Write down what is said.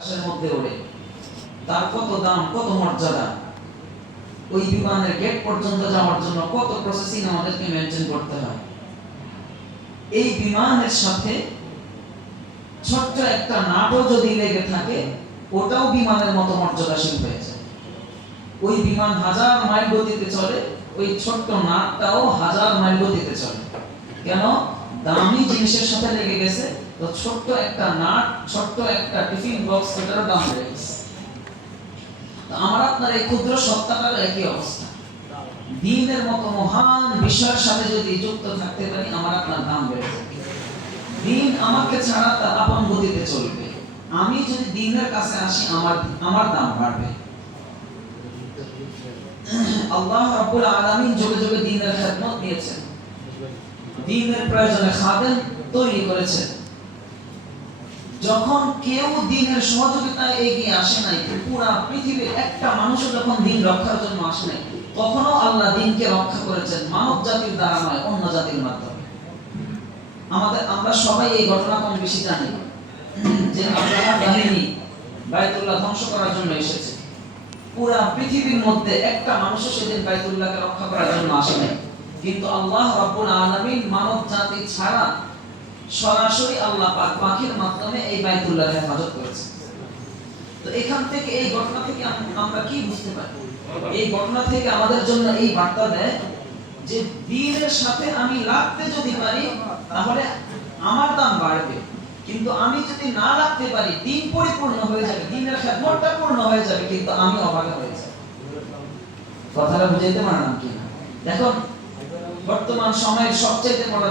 আকাশের মধ্যে ওড়ে, তার কত দাম, কত মর্যাদা। ওই বিমানের গেট পর্যন্ত যাওয়ার জন্য কত প্রসেসিং আমাদেরকে মেনটেন করতে হয়। এই বিমানের সাথে ছোট্ট একটা নাটও যদি লেগে থাকে, ওটাও বিমানের মতো মর্যাদাশীল হয়ে যায়। ওই বিমান 1000 মাইল গতিতে চলে, ওই ছোট্ট নাটটাও 1000 মাইল গতিতে চলে। কেন? দামি জিনিসের সাথে লেগে গেছে, তো ছোট্ট একটা নাট, ছোট্ট একটা টিফিন বক্স, এটারও দাম বেড়ে গেছে। আমার আপনার এই ক্ষুদ্র সত্তাটার একই অবস্থা। দ্বীনের মতো মহান বিষয়ের সাথে যদি যুক্ত থাকতে পারি, আমার আপনার দাম বেড়ে যাবে। দ্বীন আমাকে ছাড়া তার আপন গতিতে চলবে। আমি যদি দ্বীনের কাছে আসি, আমার দাম বাড়বে। আল্লাহ রাব্বুল আলামিন যুগে যুগে দ্বীনের খেদমত দিয়েছেন, দ্বীনের প্রয়োজনে খাদেম তৈরি করেছেন। যখন কেউ দ্বীনের সহযোগিতায় এগিয়ে আসে নাই, পুরা পৃথিবীর একটা মানুষও যখন দ্বীন রক্ষার জন্য আসে নাই, তখনও আল্লাহ দ্বীনকে রক্ষা করেছেন মানব জাতির দ্বারা নয়, অন্য জাতির মাধ্যমে। আমরা সবাই এই ঘটনা কম বেশি জানি যে আল্লাহর বাহিনী বাইতুল্লাহ ধ্বংস করার জন্য এসেছে। পুরা পৃথিবীর মধ্যে একটা মানুষও সেদিন বাইতুল্লাহকে রক্ষা করার জন্য আসে নাই, কিন্তু আল্লাহ রাব্বুল আলামিন মানব জাতি ছাড়া সরাসরি আল্লাহ পাক পাখির মাধ্যমে এই বাইতুল্লাহর হেফাজত করেছে। তো এখান থেকে, এই ঘটনা থেকে আমরা কি বুঝতে পারি? এই ঘটনা থেকে আমাদের জন্য এই বার্তা দেয় যে দ্বীনের সাথে আমি লাগতে যদি পারি, তাহলে আমার দাম বাড়বে। কিন্তু আমি যদি না লাগতে পারি, দ্বীন পরিপূর্ণ হয়ে যাবে, দ্বীনের খেদমতটা পূর্ণ হয়ে যাবে, কিন্তু আমি অভাগা হয়ে যাব। কথাটা বুঝাইতে পারলাম কি না? দেখুন, বর্তমান সময়ের সবচেয়ে বড়